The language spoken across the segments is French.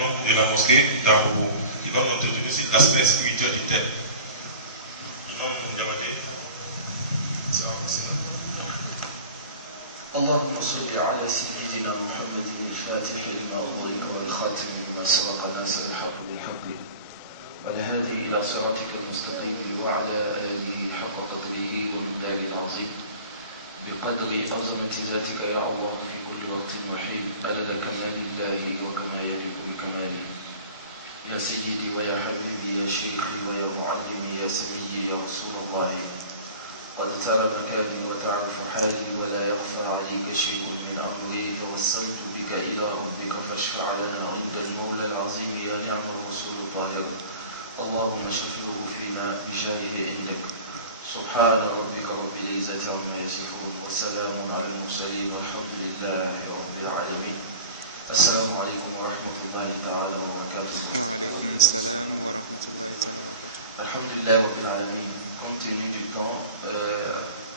l'imam de la mosquée d'Arbourg, qui va nous introduire sur l'aspect spirituel du thème. L'imam Diabaté. اللهم صل على سيدنا محمد الفاتح لما أغلق والخاتم لما سبق ناصر الحق بالحق والهادي إلى صراطك المستقيم وعلى آله حق قدره ومقداره العظيم بقدر عظمة ذاتك يا الله في كل وقت وحين عدد كمال الله وكما يليق بكماله يا سيدي ويا حبيبي يا شيخي ويا معلمي يا سيدي يا رسول الله قد ترى مكاني وتعرف حالي ولا يخفى عليك شيء من أمري توسلت بك إلى ربك فاشفع لنا عند المولى العظيم يا نعم الرسول الطاهر اللهم شفعه فينا بجاهه عندك سبحان ربك رب العزة عما يصفون وسلام على المرسلين والحمد لله رب العالمين. السلام عليكم ورحمة الله تعالى وبركاته. Alhamdulillah Rabbil Alamin. Compte tenu du temps,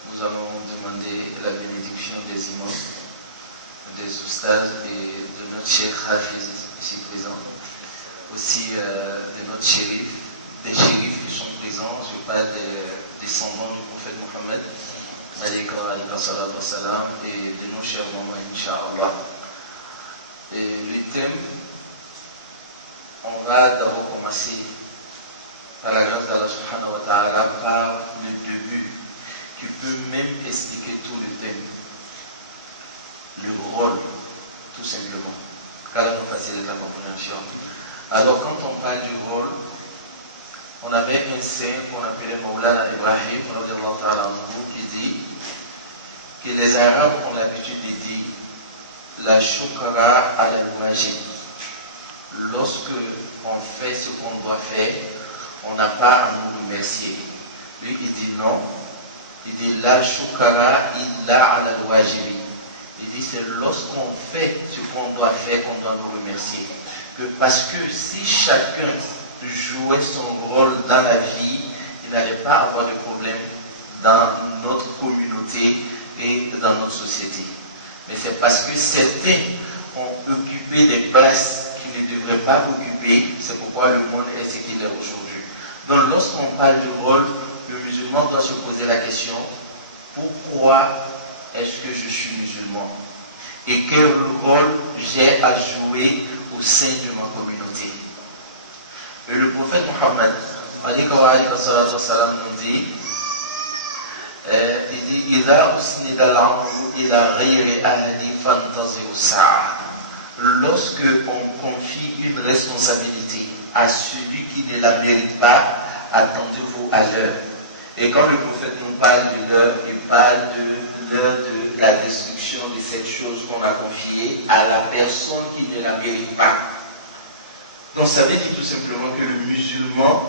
nous allons demander la bénédiction des imams, des oustas et de notre cheikh Hafiz ici présent, aussi de notre shérif, des shérifs qui sont présents, je parle des descendants du prophète Mohammed, alayhi salatu wassalam, et de nos chers mamans, Inch'Allah. Et le thème, on va d'abord commencer par la grâce d'Allah subhanahu wa ta'ala par le début. Tu peux même expliquer tout le thème. Le rôle, tout simplement. Qu'Allah nous facilite la compréhension. Alors quand on parle du rôle, on avait un saint qu'on appelait Maulana Ibrahim qui dit que les Arabes ont l'habitude de dire la shukra al-muajib. Lorsque on fait ce qu'on doit faire, on n'a pas à nous remercier. Lui il dit non, il dit la shukara illa ala al-wajibi. Il dit c'est lorsqu'on fait ce qu'on doit faire qu'on doit nous remercier. Parce que si chacun jouait son rôle dans la vie, il n'allait pas avoir de problème dans notre communauté et dans notre société. Mais c'est parce que certains ont occupé des places qu'ils ne devraient pas occuper, c'est pourquoi le monde est ce qu'il est aujourd'hui. Donc lorsqu'on parle du rôle, le musulman doit se poser la question, pourquoi est-ce que je suis musulman? Et quel rôle j'ai à jouer au sein de ma communauté? Et le prophète Mohammed, nous dit, lorsque on confie une responsabilité à celui qui ne la mérite pas, attendez-vous à l'heure. Et quand le prophète nous parle de l'heure, il parle de l'heure de la destruction de cette chose qu'on a confiée à la personne qui ne la mérite pas. Donc ça veut dire tout simplement que le musulman,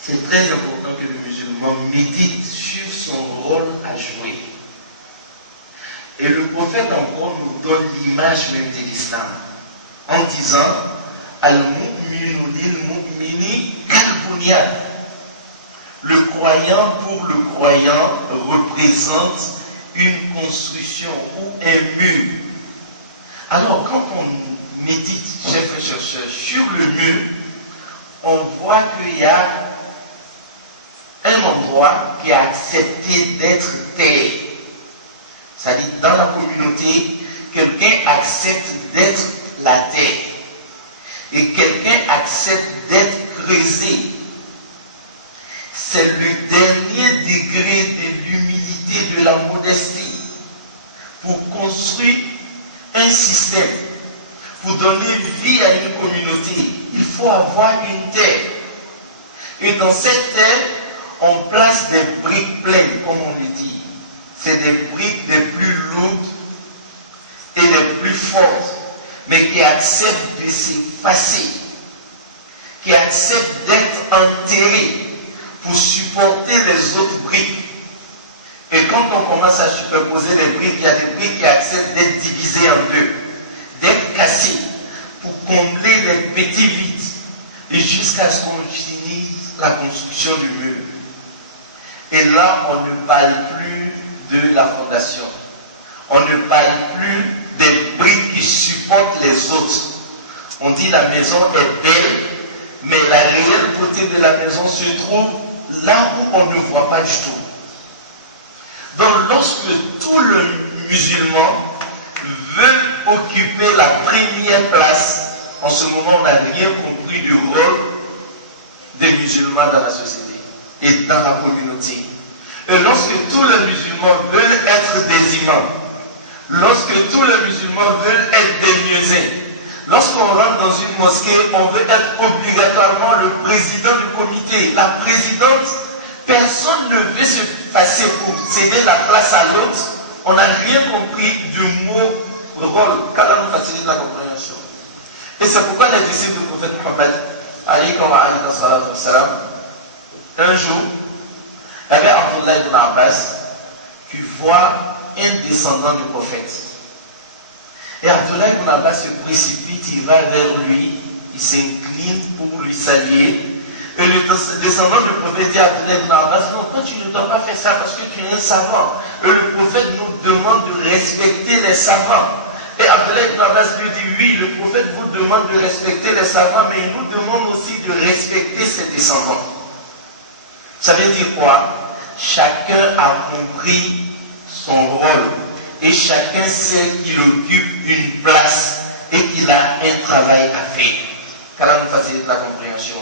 c'est très important que le musulman médite sur son rôle à jouer. Et le prophète encore nous donne l'image même de l'islam en disant Al-mu'minu lil-mu'mini kal-bunyan. Le croyant pour le croyant représente une construction ou un mur. Alors quand on médite, chers frères et sœurs, sur le mur, on voit qu'il y a un endroit qui a accepté d'être terre. C'est-à-dire dans la communauté, quelqu'un accepte d'être la terre. Et quelqu'un accepte d'être creusé. C'est le dernier degré de l'humilité, de la modestie, pour construire un système, pour donner vie à une communauté. Il faut avoir une terre. Et dans cette terre, on place des briques pleines, comme on le dit. C'est des briques les plus lourdes et les plus fortes, mais qui acceptent de s'effacer, qui acceptent d'être enterrées pour supporter les autres briques. Et quand on commence à superposer les briques, il y a des briques qui acceptent d'être divisées en deux, d'être cassées, pour combler les petits vides, et jusqu'à ce qu'on finisse la construction du mur. Et là, on ne parle plus de la fondation. On ne parle plus des briques qui supportent les autres. On dit la maison est belle, mais la réelle beauté de la maison se trouve là où on ne voit pas du tout. Donc lorsque tout le musulman veut occuper la première place, en ce moment on n'a rien compris du rôle des musulmans dans la société et dans la communauté. Et lorsque tous les musulmans veulent être des imams, lorsque tous les musulmans veulent être des muezzins, lorsqu'on rentre dans une mosquée, on veut être obligatoirement le président du comité, la présidente. Personne ne veut se passer pour céder la place à l'autre. On n'a rien compris du mot rôle, car là nous facilite la compréhension. Et c'est pourquoi les disciples du prophète Mohammed, un jour, il y avait Abdullah ibn Abbas qui voit un descendant du prophète. Et Abdullah ibn Abbas se précipite, il va vers lui, il s'incline pour lui saluer. Et le descendant du prophète dit à Abdullah ibn Abbas, non, toi tu ne dois pas faire ça parce que tu es un savant. Et le prophète nous demande de respecter les savants. Et Abdullah ibn Abbas lui dit, oui, le prophète vous demande de respecter les savants, mais il nous demande aussi de respecter ses descendants. Ça veut dire quoi? Chacun a compris son rôle et chacun sait qu'il occupe une place et qu'il a un travail à faire. Car là, nous facilite la compréhension.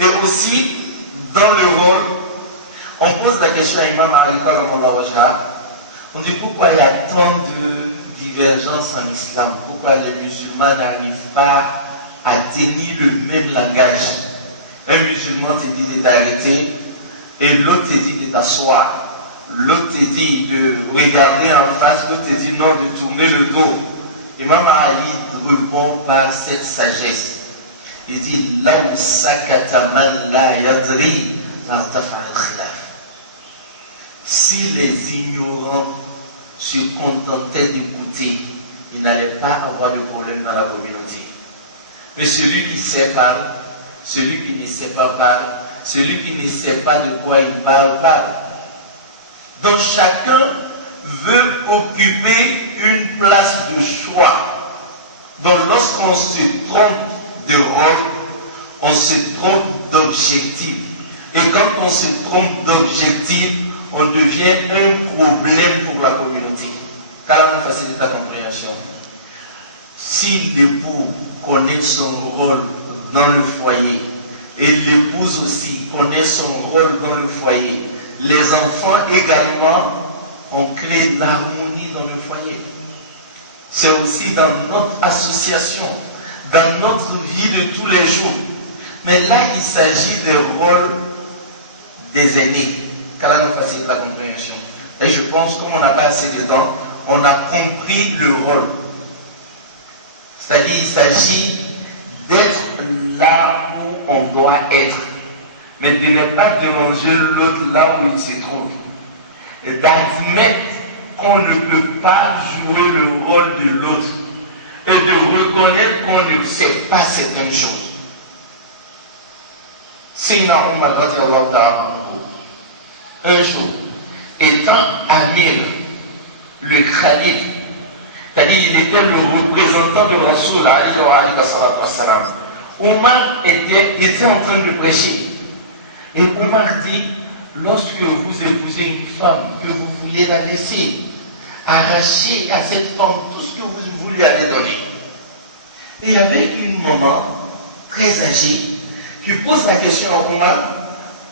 Et aussi, dans le rôle, on pose la question à Imam Ali Karamallah Wajha. On dit pourquoi il y a tant de divergences en islam? Pourquoi les musulmans n'arrivent pas à tenir le même langage? Un musulman te dit de t'arrêter et l'autre te dit de t'asseoir. L'autre te dit de regarder en face, l'autre te dit non, de tourner le dos. Imam Ali répond par cette sagesse. Il dit, là où sakataman la yadri, l'artafa al-khilaf. Si les ignorants se contentaient d'écouter, ils n'allaient pas avoir de problème dans la communauté. Mais celui qui sait parle, celui qui ne sait pas parle, celui qui ne sait pas de quoi il parle, parle. Donc chacun veut occuper une place de choix. Donc lorsqu'on se trompe de rôle, on se trompe d'objectif. Et quand on se trompe d'objectif, on devient un problème pour la communauté. Car là, on facilite la compréhension. Si l'époux connaît son rôle dans le foyer, et l'épouse aussi connaît son rôle dans le foyer, les enfants également, on crée de l'harmonie dans le foyer. C'est aussi dans notre association, dans notre vie de tous les jours. Mais là, il s'agit des rôles des aînés. Car là, nous facilite la compréhension. Et je pense, comme on n'a pas assez de temps, on a compris le rôle. C'est-à-dire, il s'agit d'être là où on doit être, mais de ne pas déranger l'autre là où il se trouve. Et d'admettre qu'on ne peut pas jouer le rôle de l'autre et de reconnaître qu'on ne sait pas certaines choses. Sayyidina Umar radiyallahu ta'ala un jour, étant amir, le calife, c'est-à-dire il était le représentant de Rasoul alayhi wa sallam, Umar était en train de prêcher. Et Umar dit, lorsque vous épousez une femme, que vous voulez la laisser, arrachez à cette femme tout ce que vous lui avez donné. Et avec une maman très âgée qui pose la question à Umar,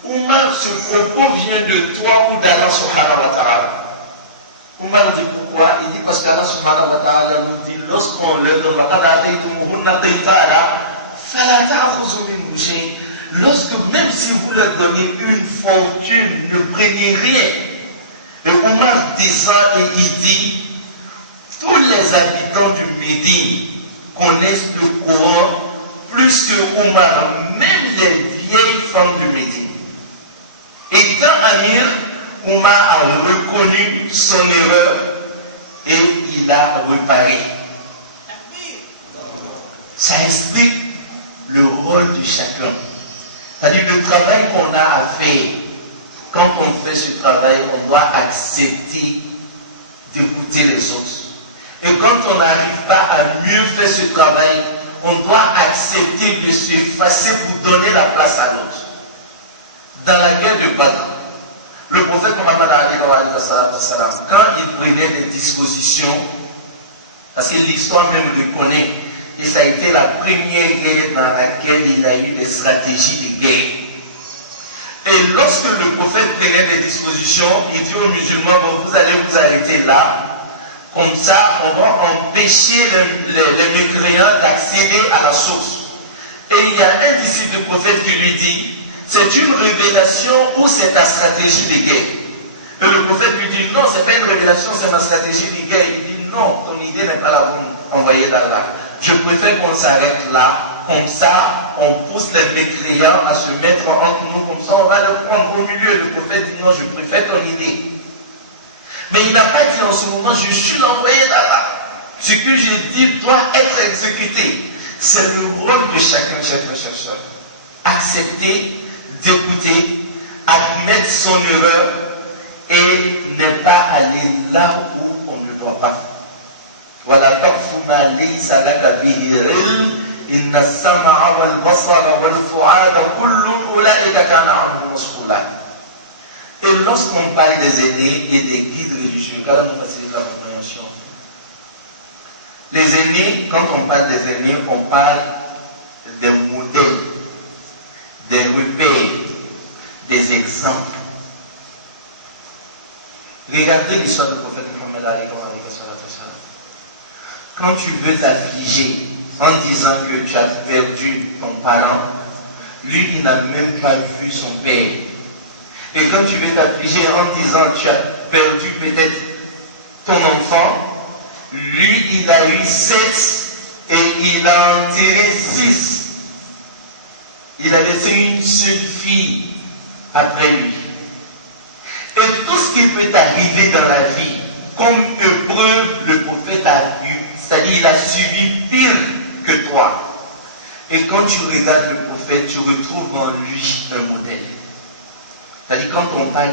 Umar, ce propos vient de toi ou d'Allah subhanahu wa ta'ala. Umar dit pourquoi? Il dit parce qu'Allah subhanahu wa ta'ala nous dit, lorsqu'on leur donne lorsque même si vous leur donnez une fortune, ne prenez rien. Et Umar descend et il dit, tous les habitants du Médine connaissent le Coran plus que Umar, même les vieilles femmes du Médine. Étant amir, Umar a reconnu son erreur et il a reparé. Ça explique le rôle de chacun. C'est-à-dire le travail qu'on a à faire. Quand on fait ce travail, on doit accepter d'écouter les autres. Et quand on n'arrive pas à mieux faire ce travail, on doit accepter de s'effacer pour donner la place à l'autre. Dans la guerre de Badr, le prophète Mohammed quand il prenait des dispositions, parce que l'histoire même le connaît, et ça a été la première guerre dans laquelle il a eu des stratégies de guerre. Et lorsque le prophète prenait des dispositions, il dit aux musulmans, bon, vous allez vous arrêter là, comme ça on va empêcher les mécréants d'accéder à la source. Et il y a un disciple du prophète qui lui dit, c'est une révélation ou c'est ta stratégie de guerre? Et le prophète lui dit, non, c'est pas une révélation, c'est ma stratégie de guerre. Il dit, non, ton idée n'est pas la bonne, envoyée d'Allah. Je préfère qu'on s'arrête là, comme ça, on pousse les mécréants à se mettre entre nous, comme ça, on va le prendre au milieu. Le prophète dit, non, je préfère ton idée. Mais il n'a pas dit en ce moment, je suis l'envoyé d'Allah. Ce que j'ai dit doit être exécuté. C'est le rôle de chacun, chers chercheurs. Accepter, d'écouter, admettre son erreur et ne pas aller là où on ne doit pas. Voilà, taqfu ma laysa laka bihi ilm, inna as-sam'a wal basara wal fu'ada kullun ulaika kana anhu mas'ula. Et lorsqu'on parle des aînés et des guides religieux, car nous facilite la compréhension. Les aînés, quand on parle des aînés, on parle des modèles, des repères, des exemples. Regardez l'histoire du prophète Mohammed alayhi wa sallam. Quand tu veux t'affliger en disant que tu as perdu ton parent, lui il n'a même pas vu son père. Et quand tu veux t'affliger en disant que tu as perdu peut-être ton enfant, lui il a eu 7 et il a enterré 6. Il a laissé une seule fille après lui. Et tout ce qui peut arriver dans la vie, comme épreuve, le prophète a eu, c'est-à-dire il a subi pire que toi. Et quand tu regardes le prophète, tu retrouves en lui un modèle. C'est-à-dire quand on parle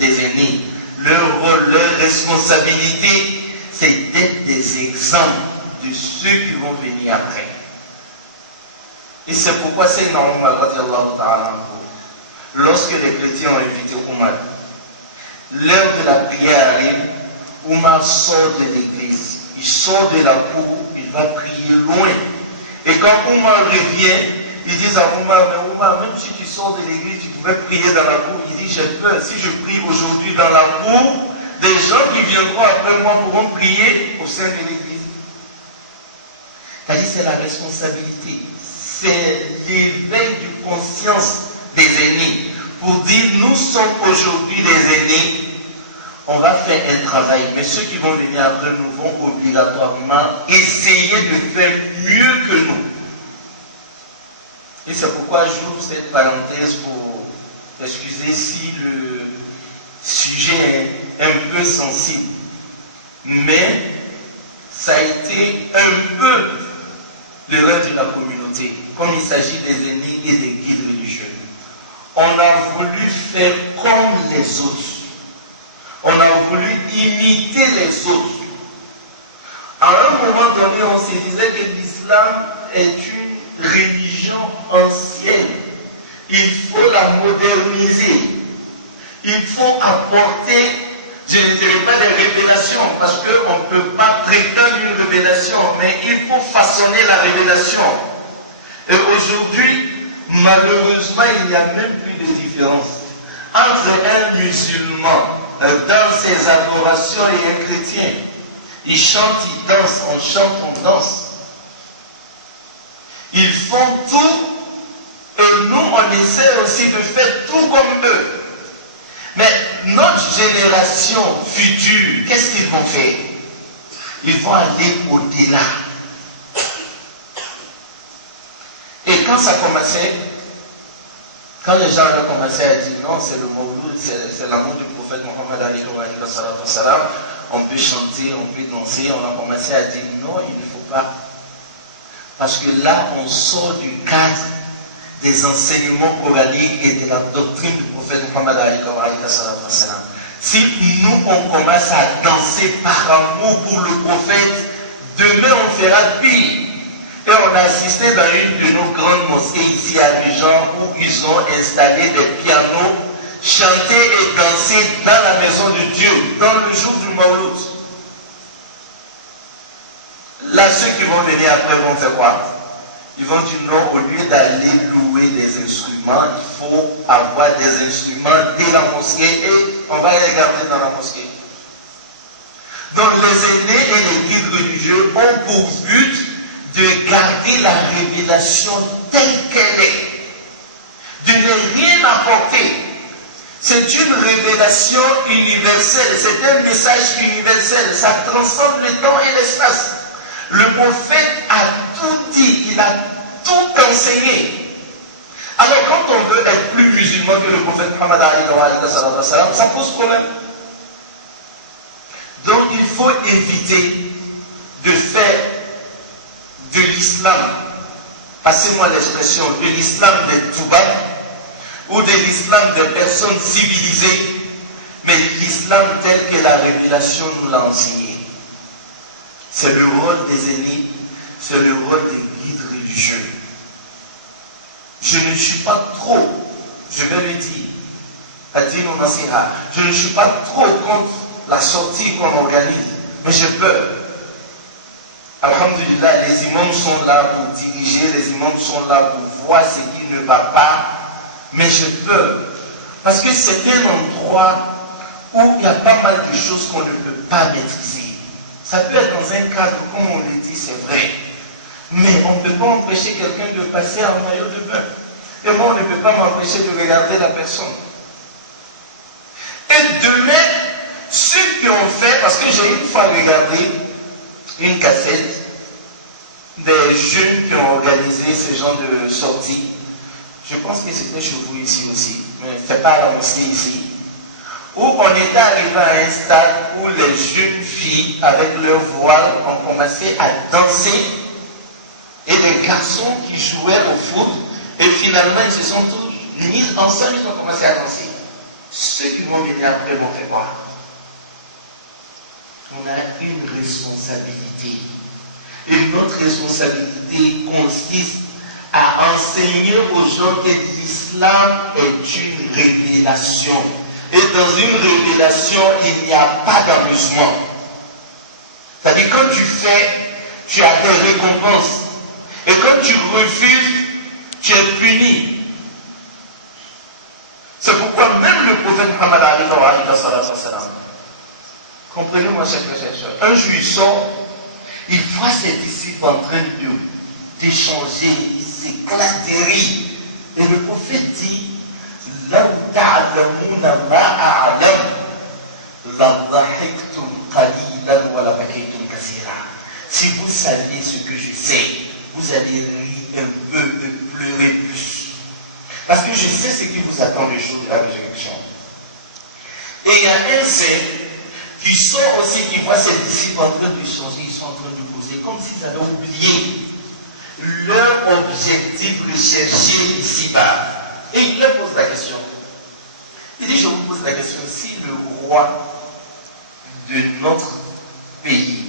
des aînés, leur rôle, leur responsabilité, c'est d'être des exemples de ceux qui vont venir après. Et c'est pourquoi c'est normal, lorsque les chrétiens ont invité Omar, l'heure de la prière arrive, Omar sort de l'église, il sort de la cour, il va prier loin. Et quand Omar revient, ils disent à Omar, mais Omar, même si tu sors de l'église, tu pouvais prier dans la cour. Il dit, j'ai peur, si je prie aujourd'hui dans la cour, des gens qui viendront après moi pourront prier au sein de l'église. C'est-à-dire, c'est la responsabilité, c'est l'éveil de conscience des aînés. Pour dire, nous sommes aujourd'hui des aînés, on va faire un travail, mais ceux qui vont venir après nous vont obligatoirement essayer de faire mieux que nous. Et c'est pourquoi j'ouvre cette parenthèse pour excuser si le sujet est un peu sensible. Mais ça a été un peu l'erreur de la communauté, comme il s'agit des aînés et des guides religieux. On a voulu faire comme les autres. On a voulu imiter les autres. À un moment donné, on se disait que l'islam est une religion ancienne. Il faut la moderniser. Il faut apporter, je ne dirais pas des révélations, parce qu'on ne peut pas prétendre une révélation, mais il faut façonner la révélation. Et aujourd'hui, malheureusement, il n'y a même plus de différence entre un musulman dans ses adorations et un chrétien. Ils chantent, ils dansent, on chante, on danse. Ils font tout et nous, on essaie aussi de faire tout comme eux. Mais notre génération future, qu'est-ce qu'ils vont faire? Ils vont aller au-delà. Et quand ça commençait, quand les gens ont commencé à dire non, c'est le Mawlud, c'est l'amour du prophète Mohammed alayhi wa sallam, on peut chanter, on peut danser, on a commencé à dire non, il ne faut pas. Parce que là, on sort du cadre des enseignements coraniques et de la doctrine du prophète Mohammed alayhi wa sallam. Si nous, on commence à danser par amour pour le prophète, demain on fera pire. Et on a assisté dans une de nos grandes mosquées ici à Abidjan où ils ont installé des pianos, chanté et dansé dans la maison de Dieu, dans le jour du Mawlud. Là, ceux qui vont venir après vont faire quoi? Ils vont dire non, au lieu d'aller louer des instruments, il faut avoir des instruments dès la mosquée et on va les garder dans la mosquée. Donc les aînés et les guides religieux ont pour but de garder la révélation telle qu'elle est, de ne rien apporter. C'est une révélation universelle, c'est un message universel, ça transcende le temps et l'espace. Le prophète a tout dit, il a tout enseigné. Alors quand on veut être plus musulman que le prophète Muhammad, ça pose problème. Donc il faut éviter de faire de l'islam, passez-moi l'expression, de l'islam des toubabs ou de l'islam des personnes civilisées, mais l'islam tel que la révélation nous l'a enseigné. C'est le rôle des aînés, c'est le rôle des guides religieux. Je ne suis pas trop, je vais le dire, je ne suis pas trop contre la sortie qu'on organise, mais j'ai peur. Alhamdulillah, les imams sont là pour diriger, les imams sont là pour voir ce qui ne va pas, mais j'ai peur. Parce que c'est un endroit où il y a pas mal de choses qu'on ne peut pas maîtriser. Ça peut être dans un cadre, comme on le dit, c'est vrai. Mais on ne peut pas empêcher quelqu'un de passer en maillot de bain. Et moi, on ne peut pas m'empêcher de regarder la personne. Et demain, ceux qui ont fait, parce que j'ai une fois regardé une cassette des jeunes qui ont organisé ce genre de sortie. Je pense que c'était chez vous ici aussi, mais ce n'est pas à la mosquée ici. Où on était arrivé à un stade où les jeunes filles, avec leur voile, ont commencé à danser. Et les garçons qui jouaient au foot, et finalement ils se sont tous mis ensemble, ils ont commencé à danser. Ceux qui vont venir après vont faire quoi? On a une responsabilité. Et notre responsabilité consiste à enseigner aux gens que l'islam est une révélation. Et dans une révélation, il n'y a pas d'amusement. C'est-à-dire, quand tu fais, tu as des récompenses. Et quand tu refuses, tu es puni. C'est pourquoi même le prophète Muhammad, comprenez-moi, chers frères et sœurs, un jour il sort, il voit ses disciples en train d'échanger, ils s'éclatent de rire. Et le prophète dit, لو تعلمون ما أعلم لضحكتم قليلا ولبكيتم كثيرا. Si vous saviez ce que je sais, vous allez rire un peu et pleurer plus. Parce que je sais ce qui vous attend le jour de la résurrection. Et il y a un saint qui sort aussi, qui voit ses disciples en train de changer, ils sont en train de poser, comme s'ils avaient oublié leur objectif recherché ici-bas. Et il leur pose la question. Il dit, je vous pose la question, si le roi de notre pays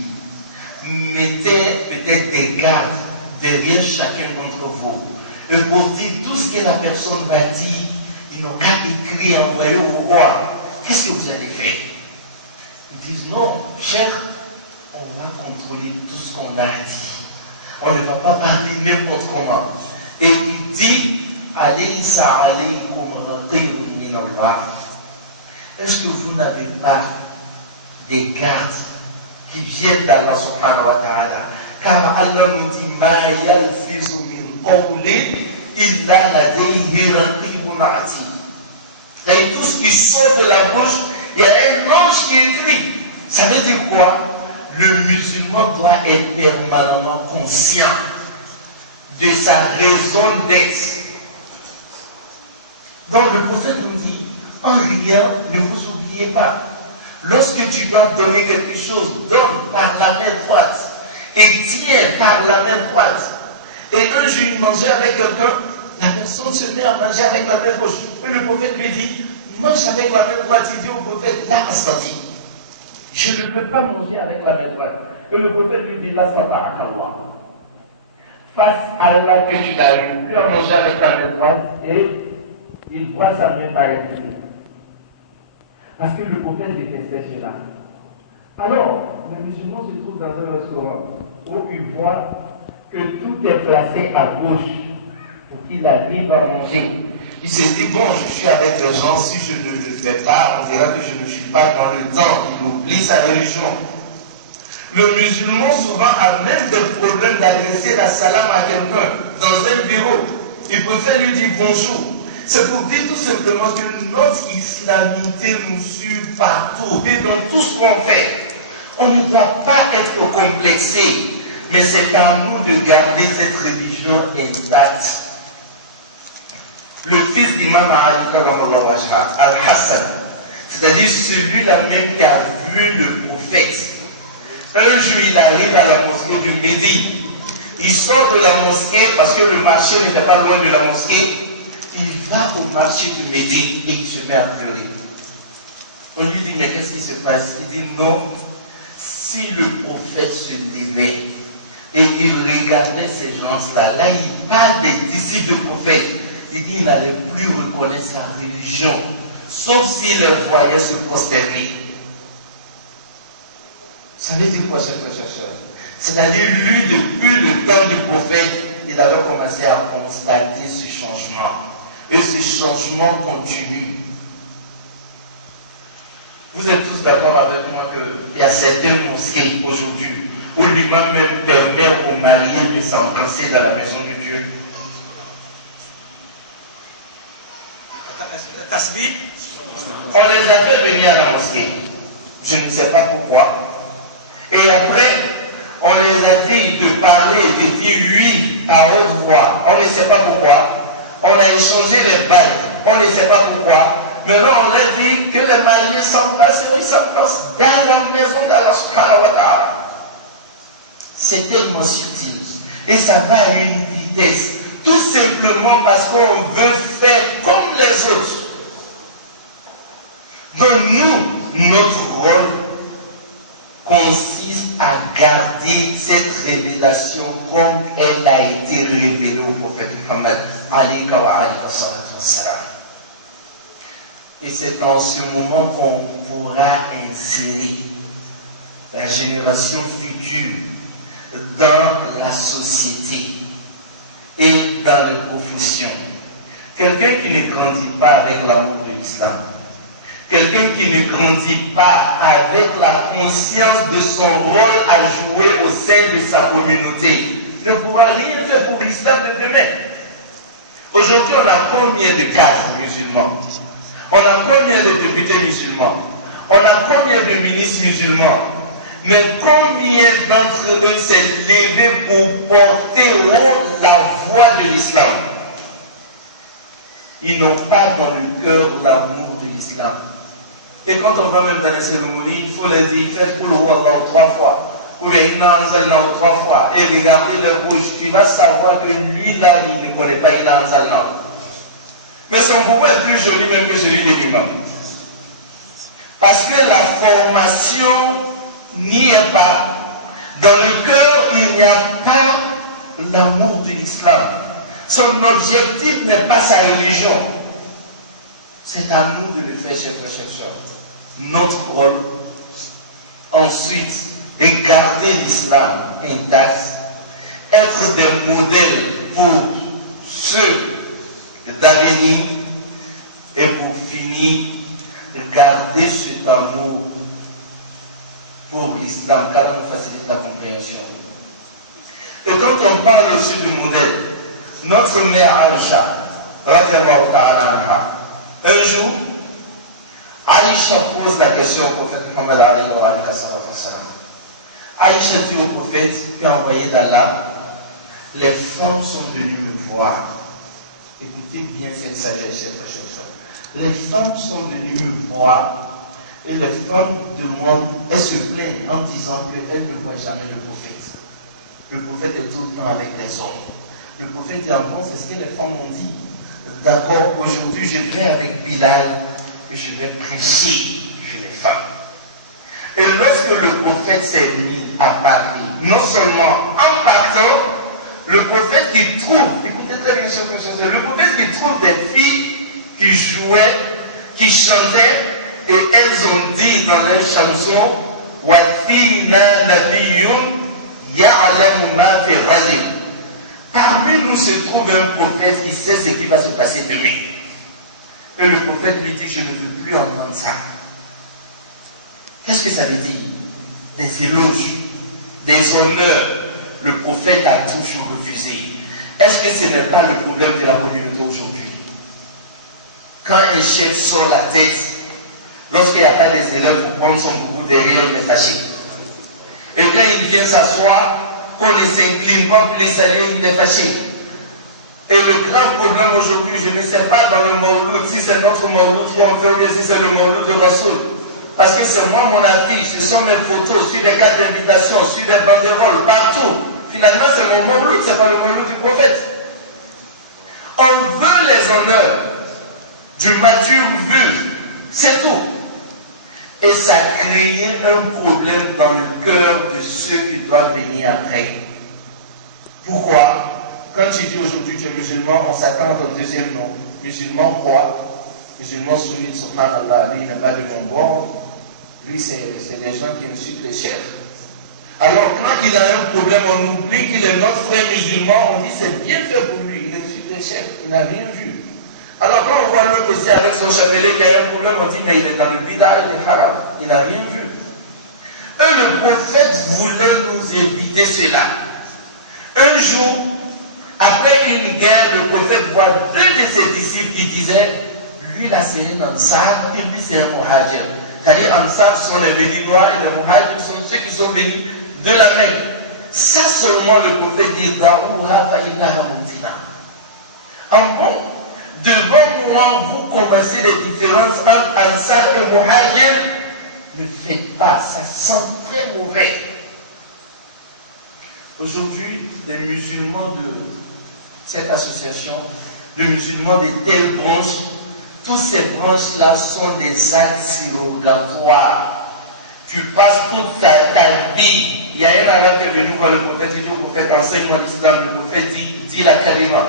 mettait peut-être des gardes derrière chacun d'entre vous, et pour dire tout ce que la personne va dire, ils n'ont qu'à écrire, envoyer au roi, qu'est-ce que vous allez faire? Ils disent, non, cher, on va contrôler tout ce qu'on a dit. On ne va pas partir n'importe comment. Et il dit, est-ce que vous n'avez pas des gardes qui viennent d'Allah subhanahu wa ta'ala? Car Allah nous dit ma yalfizu min qawlin illa ladayhi raqibun atid. Et tout ce qui sort de la bouche, il y a un ange qui écrit. Ça veut dire quoi? Le musulman doit être permanemment conscient de sa raison d'être. Donc le prophète nous dit, en rien, ne vous oubliez pas. Lorsque tu dois donner quelque chose, donne par la main droite et tiens par la main droite. Et un jour, il mangeait avec quelqu'un, la personne se met à manger avec la main gauche. Et le prophète lui dit, mange avec la main droite. Il dit au prophète, là, je ne peux pas manger avec la main droite. Et le prophète lui dit, là, ça va à Allah. face à Allah que tu n'arrives plus à manger avec ta main droite et il voit sa main paraître. Parce que le prophète détestait cela. Alors, le musulman se trouve dans un restaurant où il voit que tout est placé à gauche pour qu'il arrive à manger. Il se dit, bon, je suis avec les gens, si je ne le fais pas, on dira que je ne suis pas dans le temps. Il oublie sa religion. Le musulman souvent a même des problèmes d'adresser la salam à quelqu'un dans un bureau. Il préfère lui dire bonjour. C'est pour dire tout simplement que notre islamité nous suit partout et dans tout ce qu'on fait. On ne doit pas être complexé, mais c'est à nous de garder cette religion intacte. Le fils d'Imam Ali Al-Hassan, c'est-à-dire celui-là même qui a vu le prophète. Un jour, il arrive à la mosquée du Midi. Il sort de la mosquée parce que le marché n'était pas loin de la mosquée. Il va au marché du Midi et il se met à pleurer. On lui dit, mais qu'est-ce qui se passe? Il dit, non, si le prophète se levait et il regardait ces gens-là, là il parle des disciples du prophète, il dit, il n'allait plus reconnaître sa religion, sauf s'il les voyait se prosterner. Ça veut dire quoi, chers frères et sœurs? C'est-à-dire, lui, depuis le temps du prophète, il avait commencé à constater ce changement. Et ce changement continue. Vous êtes tous d'accord avec moi qu'il y a certaines mosquées aujourd'hui où l'imam même permet aux mariés de s'embrasser dans la maison de Dieu. On les a fait venir à la mosquée. Je ne sais pas pourquoi. Et après, on les a dit de parler, de dire oui à haute voix. On ne sait pas pourquoi. On a échangé les bails. On ne sait pas pourquoi. Maintenant, on leur dit que les mariés s'embrassent et ils s'embrassent dans la maison d'Allah subhanahu wa ta'ala. C'est tellement subtil. Et ça va à une vitesse. Tout simplement parce qu'on veut faire comme les autres. Donc nous, notre rôle consiste à garder cette révélation comme elle a été révélée au prophète Muhammad alayhi wa sallam. Et c'est dans ce moment qu'on pourra insérer la génération future dans la société et dans les professions. Quelqu'un qui ne grandit pas avec l'amour de l'islam, quelqu'un qui ne grandit pas avec la conscience de son rôle à jouer au sein de sa communauté, ne pourra rien faire pour l'islam de demain. Aujourd'hui, on a combien de cadres musulmans? On a combien de députés musulmans? On a combien de ministres musulmans? Mais combien d'entre eux s'est levé pour porter haut la voix de l'islam? Ils n'ont pas dans le cœur l'amour de l'islam. Et quand on va même dans les cérémonies, il faut les dire, faites pour le roi Allah 3 fois. Ou bien il n'a 3 fois. Et regardez le rouge. Il va savoir que lui là, il ne connaît pas, il a un sallam. Mais son pouvoir est plus joli même que celui de l'imam. Parce que la formation n'y est pas. Dans le cœur, il n'y a pas l'amour de l'islam. Son objectif n'est pas sa religion. C'est à nous de le faire, chers frères et sœurs. Notre rôle, ensuite, est garder l'islam intact, être des modèles pour ceux d'avenir et pour finir, garder cet amour pour l'islam, car ça nous facilite la compréhension. Et quand on parle aussi du modèle, notre mère Aïcha, radiallahu ta'ala anha, un jour, Aïcha pose la question au prophète Muhammad alayhi wa sallam. Aïcha dit au prophète qui a envoyé d'Allah, les femmes sont venues me voir. Écoutez bien cette sagesse, chers frères et sœurs. Les femmes sont venues me voir et les femmes demandent, elles se plaignent en disant qu'elles ne voient jamais le prophète. Le prophète est tout le temps avec les hommes. Le prophète dit, ah bon, c'est ce que les femmes ont dit. D'accord, aujourd'hui je viens avec Bilal et je vais prêcher chez les femmes. Et lorsque le prophète s'est mis à parler, non seulement en partant, le prophète qui trouve, écoutez très bien ce que je dis, le prophète qui trouve des filles qui jouaient, qui chantaient, et elles ont dit dans leurs chansons, وَفِينَا نَبِيٌّ يَعْلَمُ مَا فِي غَدٍ. Parmi nous se trouve un prophète qui sait ce qui va se passer demain. Et le prophète lui dit, je ne veux plus entendre ça. Qu'est-ce que ça veut dire? Des éloges, des honneurs. Le prophète a toujours refusé. Est-ce que ce n'est pas le problème de la communauté aujourd'hui? Quand un chef sort la tête, lorsqu'il n'y a pas des élèves pour prendre son boubou derrière, il est fâché. Et quand il vient s'asseoir, qu'on ne s'incline pas pour les saluer, il est fâché. Et le grand problème aujourd'hui, je ne sais pas dans le Mawlud, si c'est notre Mawlud qu'on fait ou si c'est le Mawlud de Rasoul. Parce que c'est moi mon affiche, ce sont mes photos, sur des cartes d'invitation, sur des banderoles, partout. Finalement, c'est mon Mawlud, ce n'est pas le Mawlud du prophète. On veut les honneurs du mature vu, c'est tout. Et ça crée un problème dans le cœur de ceux qui doivent venir après. Pourquoi? Quand tu dis aujourd'hui tu es musulman, on s'attend à ton deuxième nom. Musulman quoi? Musulman soumis, subhanallah, lui il n'est pas de mon bord. Lui c'est des gens qui nous suivent les chefs. Alors quand il a un problème, on oublie qu'il est notre frère musulman, on dit c'est bien fait pour lui, il est suivi les chefs, il n'a rien vu. Alors quand on voit l'autre aussi avec son chapelet, il y a un problème, on dit mais il est dans le bida, il est haram, il n'a rien vu. Et le prophète voulait nous éviter cela. Un jour, après une guerre, le prophète voit deux de ses disciples qui disaient, lui là c'est un Ansar, et lui c'est un Muhajir. C'est-à-dire Ansar sont les Bédinois et les Muhajir sont ceux qui sont venus de la Mecque. Ça seulement le prophète dit, Da'ouha fa'innaha moutina. En bon, devant moi, vous commencez les différences entre Ansar et Muhajir. Ne faites pas, ça sent très mauvais. Aujourd'hui, les musulmans de cette association, les musulmans de telle branche, toutes ces branches-là sont des actes surrogatoires. Tu passes toute ta vie. Il y a un arabe qui est venu voir le prophète, il dit au prophète, enseigne-moi l'islam. Le prophète dit la kalima.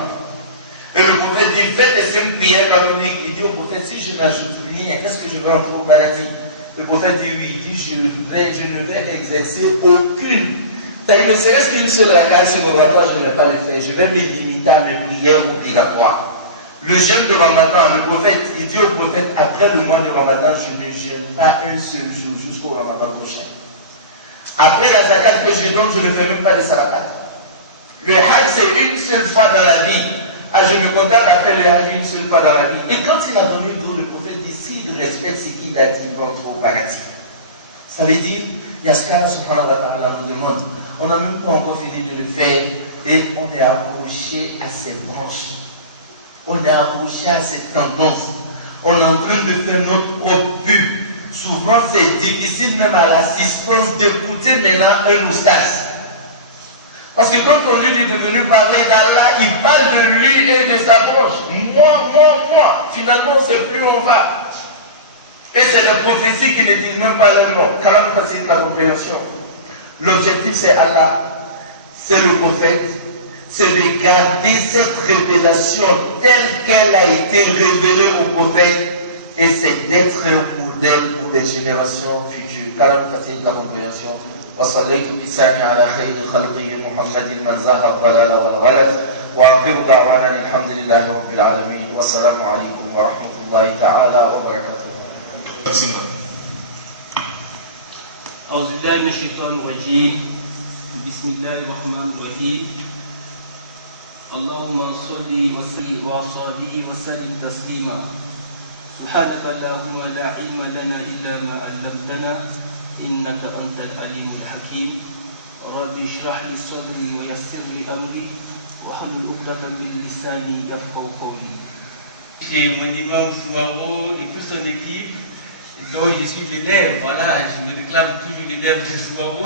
Et le prophète dit, faites des simples prières canoniques. Il dit au prophète, si je n'ajoute rien, est-ce que je vais entrer au paradis? Le prophète dit oui, il dit, je ne vais exercer aucune. C'est-à-dire, ne serait-ce qu'une seule rakat surrogatoire, je ne vais pas le faire. Je vais me limiter à mes prières obligatoires. Le jeûne de Ramadan, le prophète, il dit au prophète, après le mois de Ramadan, je ne jeûne pas un seul jour jusqu'au Ramadan prochain. Après la zakat que je donne, je ne fais même pas de sarakat. Le hajj, c'est une seule fois dans la vie. Ah, je me contente d'appeler le hajj une seule fois dans la vie. Et quand il a donné le tour, le prophète dit, s'il respecte ce qu'il a dit, il va entrer au paradis. Ça veut dire, Yaskana subhanahu wa ta'ala nous demande, on n'a même pas encore fini de le faire et on est accroché à ces branches. On est accroché à ces tendances. On est en train de faire notre propre pub. Souvent, c'est difficile même à l'assistance d'écouter maintenant un oustaz. Parce que quand on lui dit de venir parler d'Allah, il parle de lui et de sa branche. Moi. Finalement, on ne sait plus où on va. Et c'est la prophétie qui ne disent même pas leur nom. Quand même, facilite la compréhension. L'objectif, c'est Allah. C'est le prophète. C'est de garder cette révélation telle qu'elle a été révélée au prophète. Et c'est d'être un modèle pour les générations futures. Quand même, facilite la compréhension. وصليت بلساني على خير خلقه محمد من زاهى الضلال والغلط واخر دعوانا الحمد لله رب العالمين والسلام عليكم ورحمه الله تعالى وبركاته. أعوذ بالله من الشيطان الرجيم. بسم الله الرحمن الرحيم. اللهم صل وسلم تسليما. سبحانك اللهم لا علم لنا إلا ما علمتنا إنك أنت العليم الحكيم. رب اشرح لي صدري ويسر لي أمري واحلل عقدة من لساني يفقهوا قولي. Chez mon imam Souaro et toute son équipe, ils suivent les lèvres. Voilà, je me réclame toujours les lèvres de Souaro.